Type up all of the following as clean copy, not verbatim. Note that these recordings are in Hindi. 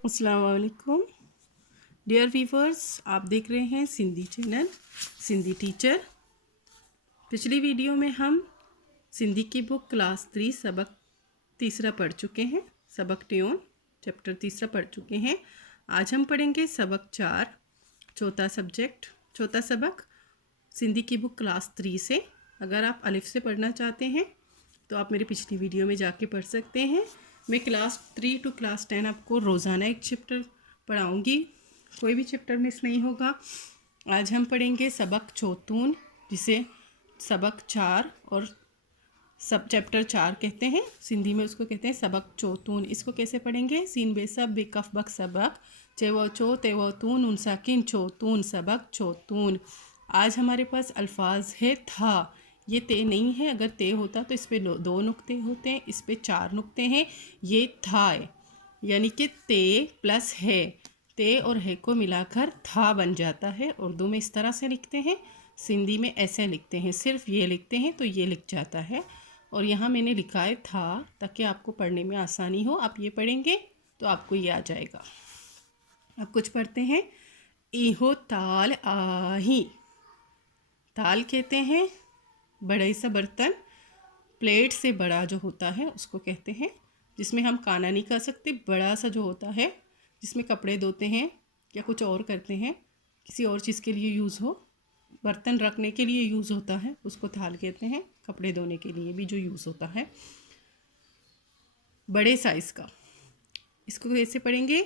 अस्सलाम वालेकुम डियर व्यूवर्स, आप देख रहे हैं सिंधी चैनल सिंधी टीचर। पिछली वीडियो में हम सिंधी की बुक क्लास 3 सबक तीसरा पढ़ चुके हैं। सबक ट्यून चैप्टर तीसरा पढ़ चुके हैं। आज हम पढ़ेंगे सबक 4 चौथा सबक सिंधी की बुक क्लास 3 से। अगर आप अलिफ से पढ़ना चाहते हैं तो आप मेरी पिछली वीडियो में जाके पढ़ सकते हैं। मैं क्लास 3 टू क्लास 10 आपको रोज़ाना एक चैप्टर पढ़ाऊँगी, कोई भी चैप्टर मिस नहीं होगा। आज हम पढ़ेंगे सबक चौथून, जिसे सबक 4 और सब चैप्टर 4 कहते हैं। सिंधी में उसको कहते हैं सबक चौथून। इसको कैसे पढ़ेंगे? सीन बेसब बेकफ बक सबक चेवो चो तेवो तून उन साकिन चौथून सबक चौथून। आज हमारे पास अल्फाज है था। ये ते नहीं है, अगर ते होता तो इस पे 2 नुक्ते होते हैं, इस पे 4 नुक्ते हैं। ये था है, यानी कि ते प्लस है, ते और है को मिलाकर था बन जाता है। उर्दू में इस तरह से लिखते हैं, सिंधी में ऐसे लिखते हैं। सिर्फ ये लिखते हैं तो ये लिख जाता है। और यहाँ मैंने लिखा है था ताकि आपको पढ़ने में आसानी हो। आप ये पढ़ेंगे तो आपको ये आ जाएगा। अब कुछ पढ़ते हैं। इहो ताल आही। ताल कहते हैं बड़े सा बर्तन, प्लेट से बड़ा जो होता है उसको कहते हैं, जिसमें हम खाना नहीं खा सकते। बड़ा सा जो होता है जिसमें कपड़े धोते हैं या कुछ और करते हैं, किसी और चीज़ के लिए यूज़ हो, बर्तन रखने के लिए यूज़ होता है, उसको थाल कहते हैं। कपड़े धोने के लिए भी जो यूज़ होता है, बड़े साइज़ का। इसको कैसे पढ़ेंगे?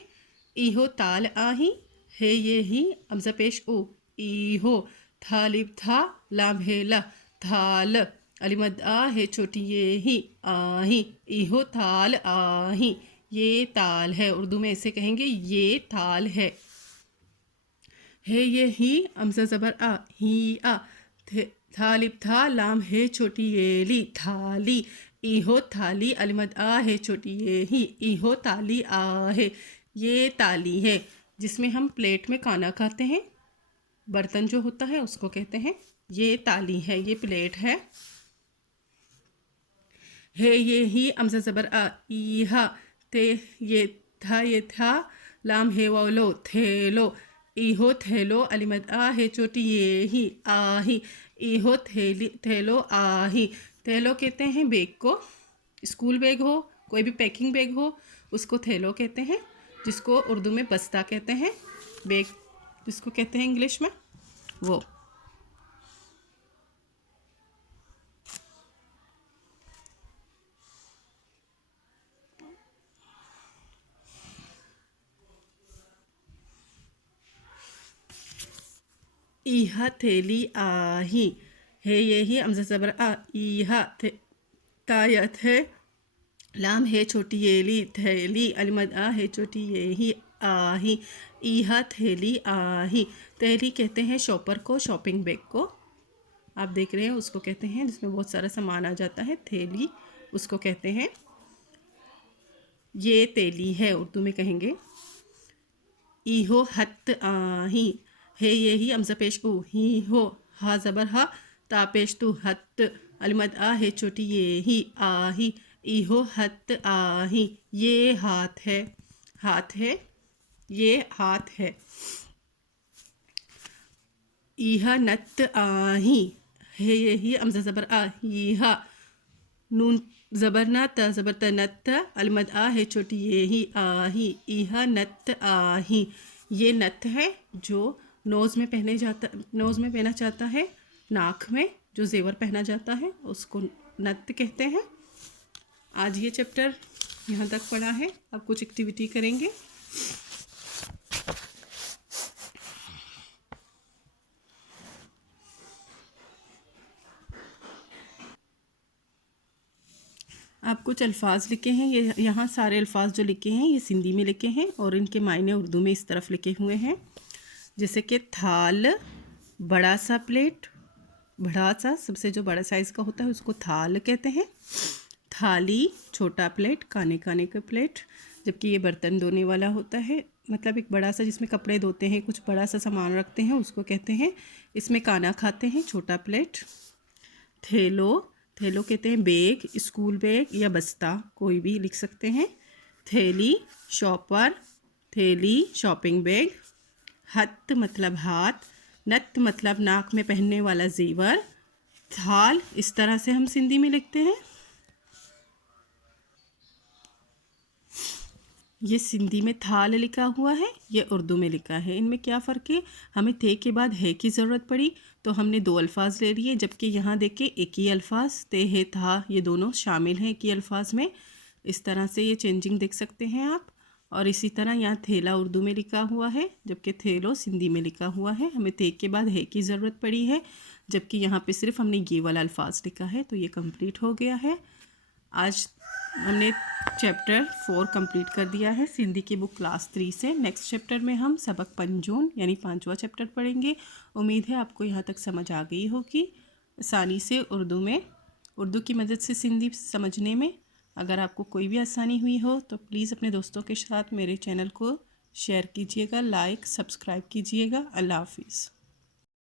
इहो ताल आही है ये ही अमज़ा पेश ओ। इहो थालिब था लाम है ला थाल अलिमद आ है छोटी ये ही आही। इहो ताल आही, ये ताल है। उर्दू में ऐसे कहेंगे ये ताल है ये ही अमज़ा ज़बर आ ही आ थालिब था लाम है छोटी ये ली थाली। इहो थाली अलिमद आ है छोटी ये ही। इहो ताली आ है, ये ताली है जिसमें हम प्लेट में खाना खाते हैं। बर्तन जो होता है उसको कहते हैं ये ताली है, ये प्लेट है ये ही अमज़ा ज़बर आ इहा ते ये था लाम है वालो थेलो। इहो थेलो अलिमद आ है चोटी ये ही आही। इहो थेलो आही। थैलो कहते हैं बैग को, स्कूल बैग हो, कोई भी पैकिंग बैग हो, उसको थैलो कहते हैं, जिसको उर्दू में बस्ता कहते हैं। बैग जिसको कहते हैं इंग्लिश में, वो। इहा थैली आही है ये ही अमज़ा ज़बर आ इहा तायत है लाम है छोटी ये ली थैली अलिमद आ है छोटी ये ही आही। इहा थैली आही। थैली कहते हैं शॉपर को, शॉपिंग बैग को। आप देख रहे हैं उसको कहते हैं जिसमें बहुत सारा सामान आ जाता है, थैली उसको कहते हैं। ये थैली है, उर्दू में कहेंगे। इहो हत आही है ये ही अमज़ा पेश ऊ ही हो हा ज़बर हा तापेश तू हत अलिमद आ है छोटी ये ही आही। इहो हत आही, ये हाथ है, हाथ है, ये हाथ है। इहा नत आही है ये ही अमज़ा ज़बर आ इहा नून ज़बर ना त ज़बर त नत अलिमद आ है छोटी ये ही आही। इहा नत आही, ये नत है जो नोज़ में पहना जाता है, नाक में जो जेवर पहना जाता है उसको नत कहते हैं। आज ये चैप्टर यहाँ तक पढ़ा है। अब कुछ एक्टिविटी करेंगे। आप कुछ अल्फाज लिखे हैं, ये यहाँ सारे अल्फाज जो लिखे हैं ये सिंधी में लिखे हैं और इनके मायने उर्दू में इस तरफ लिखे हुए हैं। जैसे कि थाल बड़ा सा प्लेट, बड़ा सा सबसे जो बड़ा साइज़ का होता है उसको थाल कहते हैं। थाली छोटा प्लेट, खाने का प्लेट, जबकि ये बर्तन धोने वाला होता है, मतलब एक बड़ा सा जिसमें कपड़े धोते हैं, कुछ बड़ा सा सामान रखते हैं, उसको कहते हैं। इसमें खाना खाते हैं, छोटा प्लेट। थैलो, थैलो कहते हैं बैग, स्कूल बैग या बस्ता, कोई भी लिख सकते हैं। थैली शॉपर, थैली शॉपिंग बैग, हत्थ मतलब हाथ, नत्थ मतलब नाक में पहनने वाला जेवर, थाल इस तरह से हम सिंधी में लिखते हैं। ये सिंधी में थाल लिखा हुआ है, ये उर्दू में लिखा है। इनमें क्या फ़र्क है? हमें थे के बाद है की ज़रूरत पड़ी तो हमने दो अल्फाज ले लिए, जबकि यहाँ देखिए एक ही अल्फाज ते है था ये दोनों शामिल हैं एक ही अल्फाज में। इस तरह से ये चेंजिंग देख सकते हैं आप। और इसी तरह यहाँ थैला उर्दू में लिखा हुआ है, जबकि थैलो सिंधी में लिखा हुआ है। हमें थे के बाद है की ज़रूरत पड़ी है, जबकि यहाँ पे सिर्फ हमने ये वाला अल्फाज लिखा है। तो ये कंप्लीट हो गया है। आज हमने चैप्टर 4 कंप्लीट कर दिया है सिंधी की बुक क्लास 3 से। नेक्स्ट चैप्टर में हम सबक पंजून यानी 5वां चैप्टर पढ़ेंगे। उम्मीद है आपको यहाँ तक समझ आ गई होगी आसानी से उर्दू की मदद से सिंधी समझने में। अगर आपको कोई भी आसानी हुई हो तो प्लीज़ अपने दोस्तों के साथ मेरे चैनल को शेयर कीजिएगा, लाइक सब्सक्राइब कीजिएगा। अल्लाह हाफिज़।